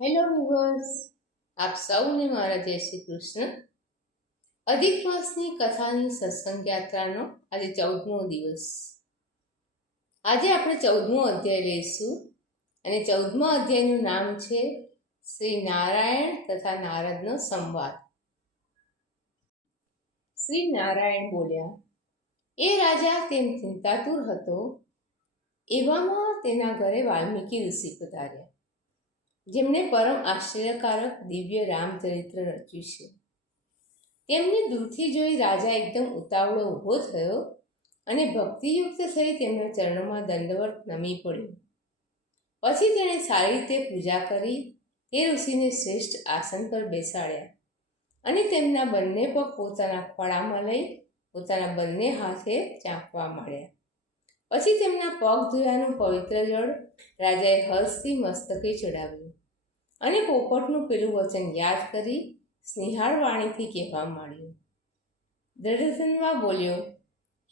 Hello viewers, આપ સૌને મારા જય શ્રી કૃષ્ણ. અધિક માસની કથાની સત્સંગ યાત્રાનો આજે 14મો દિવસ. આજે આપણે 14મો અધ્યાય લઈશું અને 14મા અધ્યાયનું નામ છે શ્રી નારાયણ તથા નારદનો સંવાદ. શ્રી નારાયણ બોલ્યા, એ રાજા તેમ ચિંતાતુર હતો. એવામાં તેના ઘરે વાલ્મીકી ઋષિ પધાર્યા, જેમણે પરમ આશ્ચર્યકારક દિવ્ય રામચરિત્ર રચ્યું છે. તેમને દૂરથી જોઈ રાજા એકદમ ઉતાવળો ઊભો થયો અને ભક્તિયુક્ત થઈ તેમના ચરણોમાં દંડવત નમી પડ્યો. પછી તેણે સારી રીતે પૂજા કરી તે ઋષિને શ્રેષ્ઠ આસન પર બેસાડ્યા અને તેમના બંને પગ પોતાના ખોળામાં લઈ પોતાના બંને હાથે ચાંપવા માંડ્યા. પછી તેમના પગ ધોયાનું પવિત્ર જળ રાજાએ હર્ષથી મસ્તકે ચડાવ્યું અને પોપટનું પેલું વચન યાદ કરી સ્નેહાળ વાણીથી કહેવા માંડ્યું. દ્રઢધન્વા બોલ્યો,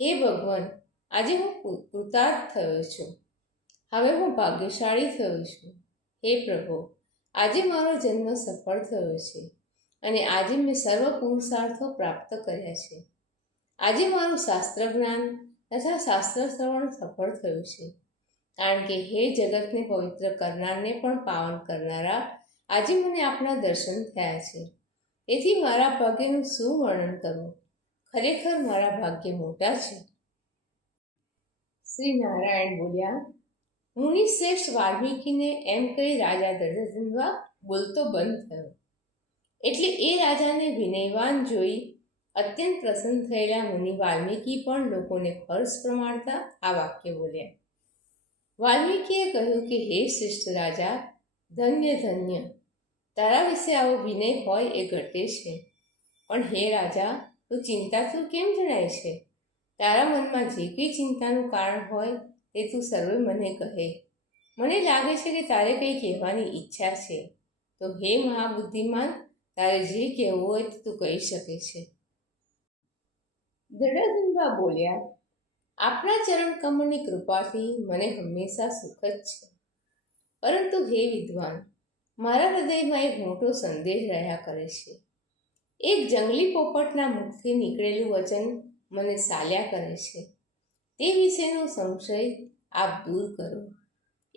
હે ભગવાન, આજે હું કૃતાર્થ થયો છું. હવે હું ભાગ્યશાળી થયો છું. હે પ્રભુ, આજે મારો જન્મ સફળ થયો છે અને આજે મેં સર્વ પુરુષાર્થો પ્રાપ્ત કર્યા છે. આજે મારું શાસ્ત્ર જ્ઞાન તથા શાસ્ત્ર શ્રવણ સફળ થયું છે. કારણ કે હે જગતને પવિત્ર કરનારને પણ પાવન કરનારા, આજે મને આપના દર્શન થયા છે. તેથી મારા ભાગ્યનું શું વર્ણન કરવું? ખરેખર મારા ભાગ્ય મોટા છે. શ્રી નારાયણ બોલ્યા, મુનિશ્રેષ્ઠ વાલ્મીકીને એમ કહી રાજા દ્રઢધન્વા બોલતો બંધ થયો. એટલે એ રાજાને વિનયવાન જોઈ અત્યંત પ્રસન્ન થયેલા મુનિ વાલ્મીકી પણ લોકોને હર્ષ પ્રમાણતા આ વાક્ય બોલ્યા. વાલ્મીકીએ કહ્યું કે હે શ્રેષ્ઠ રાજા, ધન્ય ધન્ય, તારા વિશે આવો વિનય હોય એ ઘટે છે. પણ હે રાજા, તું ચિંતાતુર કેમ જણાય છે? તારા મનમાં જે કંઈ ચિંતાનું કારણ હોય તે તું સર્વે મને કહે. મને લાગે છે કે તારે કંઈ કહેવાની ઈચ્છા છે. તો હે મહાબુદ્ધિમાન, તારે જે કહેવું હોય તે તું કહી શકે છે. દ્રઢધન્વા બોલ્યા, આપણા ચરણ કમળની કૃપાથી મને હંમેશા સુખ જ છે. પરંતુ હે વિદ્વાન, મારા હૃદયમાં એક મોટો સંદેહ રહ્યા કરે છે. એક જંગલી પોપટના મુખથી નીકળેલું વચન મને સાલ્યા કરે છે. તે વિશેનો સંશય આપ દૂર કરો.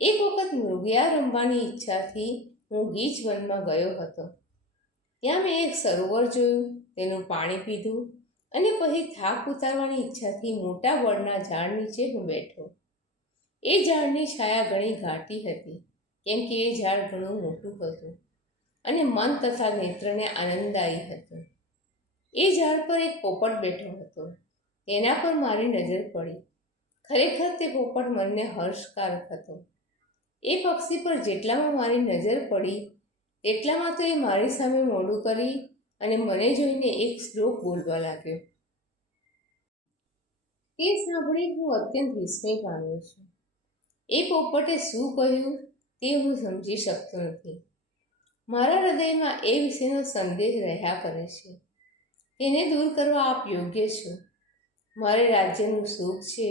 એક વખત મૃગયા રમવાની ઈચ્છાથી હું ગીચ વનમાં ગયો હતો. ત્યાં મેં એક સરોવર જોયું, તેનું પાણી પીધું અને પછી થાક ઉતારવાની ઈચ્છાથી મોટા વડના ઝાડ નીચે હું બેઠો. એ ઝાડની છાયા ઘણી ઘાટી હતી, કેમ કે એ ઝાડ ઘણું મોટું હતું અને મન તથા નેત્રને આનંદદાયી હતું. એ ઝાડ પર એક પોપટ બેઠો હતો. તેના પર મારી નજર પડી. ખરેખર તે પોપટ મનને હર્ષકારક હતો. એ પક્ષી પર જેટલામાં મારી નજર પડી તેટલામાં તો એ મારી સામે મોઢું કરી અને મને જોઈને એક શ્લોક બોલવા લાગ્યો. તે સાંભળી હું અત્યંત વિસ્મય પામ્યો છું. એ પોપટે શું કહ્યું તે હું સમજી શકતો નથી. મારા હૃદયમાં એ વિશેનો સંદેહ રહ્યા કરે છે. તેને દૂર કરવા આપ યોગ્ય છો. મારે રાજ્યનું સુખ છે,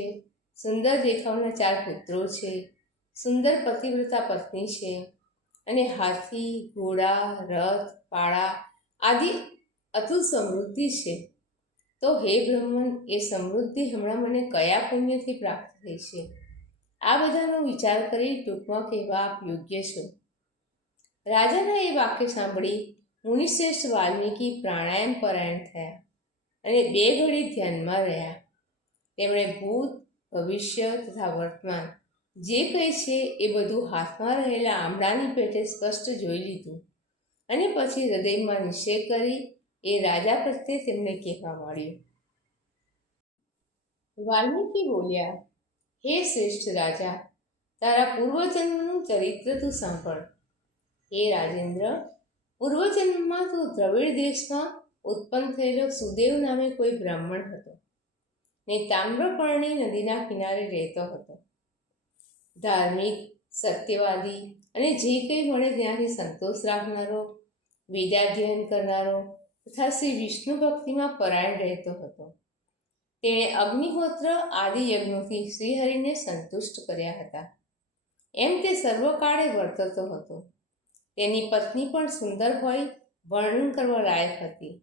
સુંદર દેખાવના 4 પુત્રો છે, સુંદર પતિવ્રતા પત્ની છે અને હાથી, ઘોડા, રથ, પાળા આદિ અતુલ સમૃદ્ધિ છે. તો હે બ્રહ્મન, એ સમૃદ્ધિ હમણાં મને કયા પુણ્યથી પ્રાપ્ત થઈ છે? આ બધાનો વિચાર કરી ટૂંકમાં કહેવા આપ યોગ્ય છો. રાજાના એ વાક્ય સાંભળી મુનિશ્રેષ્ઠ વાલ્મીકી પ્રાણાયામ પરાયણ થયા અને 2 ઘડી ધ્યાનમાં રહ્યા. તેમણે ભૂત, ભવિષ્ય તથા વર્તમાન જે કંઈ છે એ બધું હાથમાં રહેલા આંબળાની પેટે સ્પષ્ટ જોઈ લીધું અને પછી હૃદયમાં નિશ્ચય કરી એ રાજા પ્રત્યે તેમને કહેવા માંડ્યું. વાલ્મીકી બોલ્યા, હે શ્રેષ્ઠ રાજા, તારા પૂર્વજન્મનું ચરિત્ર તું સાંભળ. હે રાજેન્દ્ર, પૂર્વજન્મમાં તું દ્રવિડ દેશમાં ઉત્પન્ન થયેલો સુદેવ નામે કોઈ બ્રાહ્મણ હતો ને તામ્રપર્ણી નદીના કિનારે રહેતો હતો. ધાર્મિક, સત્યવાદી અને જે કંઈ મળે ત્યાંથી સંતોષ રાખનારો, વેદાધ્યયન કરનારો તથા શ્રી વિષ્ણુ ભક્તિમાં પરાયણ રહેતો હતો. તેણે અગ્નિહોત્ર આદિ યજ્ઞોથી શ્રીહરિને સંતુષ્ટ કર્યા હતા. એમ તે સર્વકાળે વર્તતો હતો. તેની પત્ની પણ સુંદર હોય વર્ણન કરવા લાયક હતી.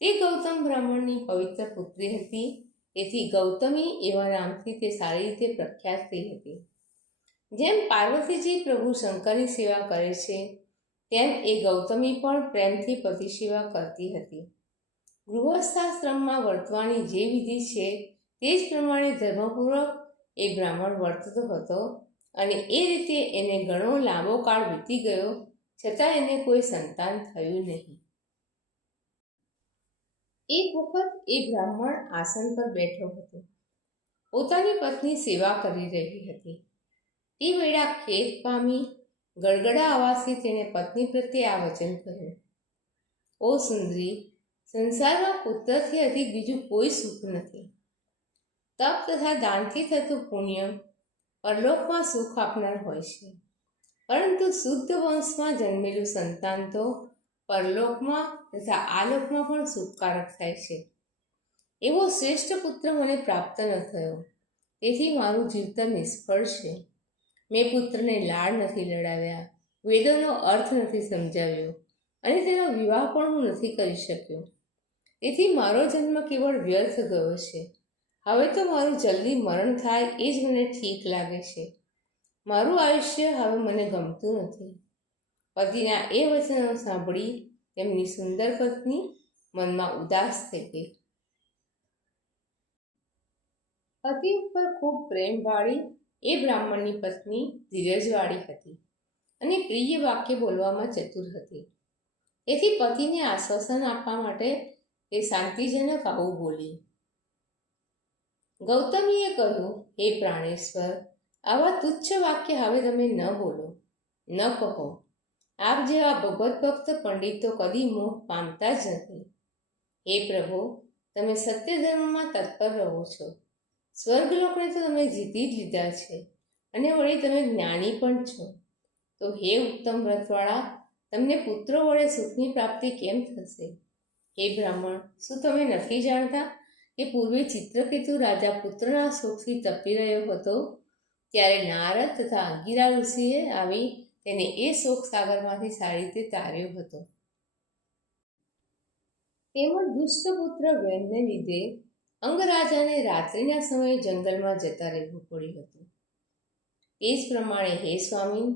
તે ગૌતમ બ્રાહ્મણની પવિત્ર પુત્રી હતી. તેથી ગૌતમી એવા નામથી તે સારી રીતે પ્રખ્યાત થઈ હતી. જેમ પાર્વતીજી પ્રભુ શંકરની સેવા કરે છે, તેમ એ ગૌતમી પણ પ્રેમથી પતિ સેવા કરતી હતી. ગૃહસ્થાશ્રમમાં વર્તવાની જે વિધિ છે તે જ પ્રમાણે ધર્મપૂર્વક એ બ્રાહ્મણ વર્તતો હતો, અને એ રીતે એને ઘણો લાંબો કાળ વીતી ગયો, છતાં એને કોઈ સંતાન થયું નહીં. એક વખત એ બ્રાહ્મણ આસન પર બેઠો હતો. પોતાની પત્ની સેવા કરી રહી હતી. તે વેળા ખેદ પામી ગળગળા અવાજથી તેણે પત્ની પ્રત્યે આ વચન કહ્યું: ઓ સુંદરી, સંસારમાં પુત્રથી અધિક બીજું કોઈ સુખ નથી. તપ તથા દાનથી થતું પુણ્ય પરલોકમાં સુખ આપનાર હોય છે, પરંતુ શુદ્ધ વંશમાં જન્મેલું સંતાન તો પરલોકમાં તથા આલોકમાં પણ સુખકારક થાય છે. એવો શ્રેષ્ઠ પુત્ર મને પ્રાપ્ત ન થયો, તેથી મારું જીવતર નિષ્ફળ છે. મેં પુત્રને લાડ નથી લડાવ્યા, વેદોનો અર્થ નથી સમજાવ્યો, અને તેનો વિવાહ પણ હું નથી કરી શક્યો. તેથી મારો જન્મ કેવળ વ્યર્થ ગયો છે. હવે તો મારું જલ્દી મરણ થાય એ જ મને ઠીક લાગે છે. મારું આયુષ્ય હવે મને ગમતું નથી. પતિના એ વચનો સાંભળી તેમની સુંદર પત્ની મનમાં ઉદાસ થઈ ગઈ. પતિ ઉપર ખૂબ પ્રેમવાળી એ બ્રાહ્મણની પત્ની ધીરજવાળી હતી અને પ્રિય વાક્ય બોલવામાં ચતુર હતી. તેથી પતિને આશ્વાસન આપવા માટે તે શાંતિજનક આવું બોલી. ગૌતમીએ કહ્યું: હે પ્રાણેશ્વર, આવા તુચ્છ વાક્ય હવે તમે ન બોલો, ન કહો. આપ જેવા ભગવત ભક્ત પંડિતો કદી મોહ પામતા જ નથી. હે પ્રભુ, તમે સત્ય ધર્મમાં તત્પર રહો છો. સ્વર્ગલોકને તો તમે જીતી જ લીધા છે, અને વળી તમે જ્ઞાની પણ છો. તો હે ઉત્તમ વ્રતવાળા, તમને પુત્રો વડે સુખની પ્રાપ્તિ કેમ થશે? હે બ્રાહ્મણ, શું તમે નથી જાણતા કે પૂર્વે ચિત્રકેતુ રાજા પુત્રના શોકથી તપી રહ્યો હતો, ત્યારે નારદ તથા અંગિરા ઋષિએ આવી તેને એ શોક સાગરમાંથી સારી રીતે તાર્યો હતો. તેમજ દુષ્ટપુત્ર વેનને લીધે અંગરાજાને રાત્રિના સમયે જંગલમાં જતા રહેવું પડ્યું હતું. તે જ પ્રમાણે હે સ્વામી,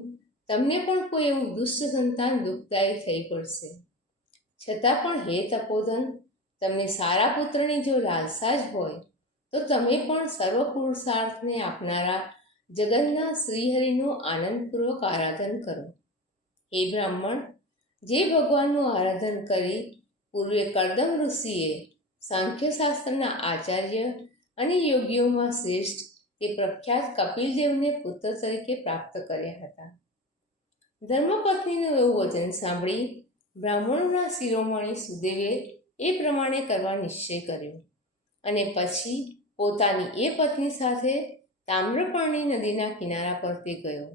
તમને પણ કોઈ એવું દુષ્ટ સંતાન દુઃખદાયી થઈ પડશે. છતાં પણ હે તપોધન, તમને સારા પુત્રની જો લાલસા જ હોય તો તમે પણ સર્વ પુરુષાર્થને આપનારા જગન્નાથ શ્રીહરિનું આનંદપૂર્વક આરાધન કરો. હે બ્રાહ્મણ, જે ભગવાનનું આરાધન કરી પૂર્વે કર્દમ ઋષિએ સાંખ્યશાસ્ત્રના આચાર્ય અને યોગીઓમાં શ્રેષ્ઠ તે પ્રખ્યાત કપિલદેવને પુત્ર તરીકે પ્રાપ્ત કર્યા હતા. ધર્મપત્નીનું એવું વચન સાંભળી બ્રાહ્મણોના શિરોમણી સુદેવે એ પ્રમાણે કરવા નિશ્ચય કર્યો, અને પછી પોતાની એ પત્ની સાથે તામ્રપર્ણી નદીના કિનારા પર તે ગયો.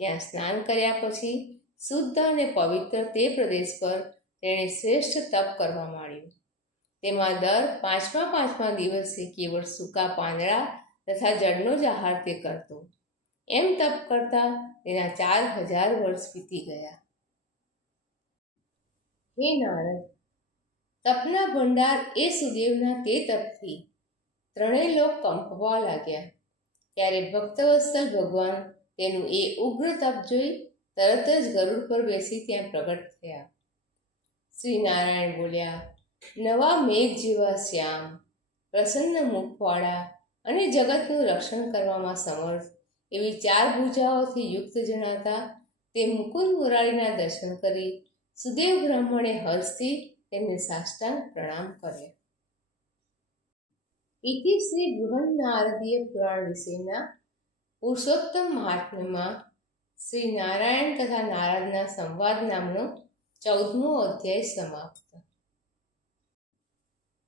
ત્યાં સ્નાન કર્યા પછી શુદ્ધ અને પવિત્ર તે પ્રદેશ પર તેણે શ્રેષ્ઠ તપ કરવા માંડ્યું. તેમાં દર પાંચમા દિવસે કેવળ સૂકા પાંદડા તથા જળનો જ આહાર તે કરતો. એમ તપ કરતા તેના 4000 વર્ષ વીતી ગયા. હે નારદ, તપના ભંડાર એ સુદેવના તે તપથી ત્રણેય લોક કંપવા લાગ્યા. ત્યારે ભક્તવત્સલ ભગવાન તેનું એ ઉગ્ર તપ જોઈ તરત જ ગરુડ પર બેસી ત્યાં પ્રગટ થયા. શ્રી નારાયણ બોલ્યા: નવા મેઘ જેવા શ્યામ, પ્રસન્ન મુખવાળા અને જગતનું રક્ષણ કરવામાં સમર્થ એવી 4 ભુજાઓથી યુક્ત જણાતા તે મુકુંદ મુરારીના દર્શન કરી સુદેવ બ્રાહ્મણે હર્ષથી તેમને સાષ્ટાંગ પ્રણામ કર્યા. ઇતિ શ્રી બૃહન્નારદીય પુરાણ વિશેના પુરુષોત્તમ મહાત્મ્યમાં શ્રી નારાયણ તથા નારદના સંવાદ નામનો 14મો અધ્યાય સમાપ્ત.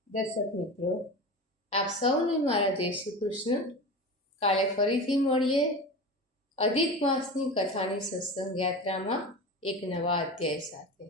દર્શક મિત્રો, આપ સૌને મારા જય શ્રી કૃષ્ણ. કાલે ફરીથી મળીએ અધિક માસની કથાની સત્સંગ યાત્રામાં એક નવા અધ્યાય સાથે.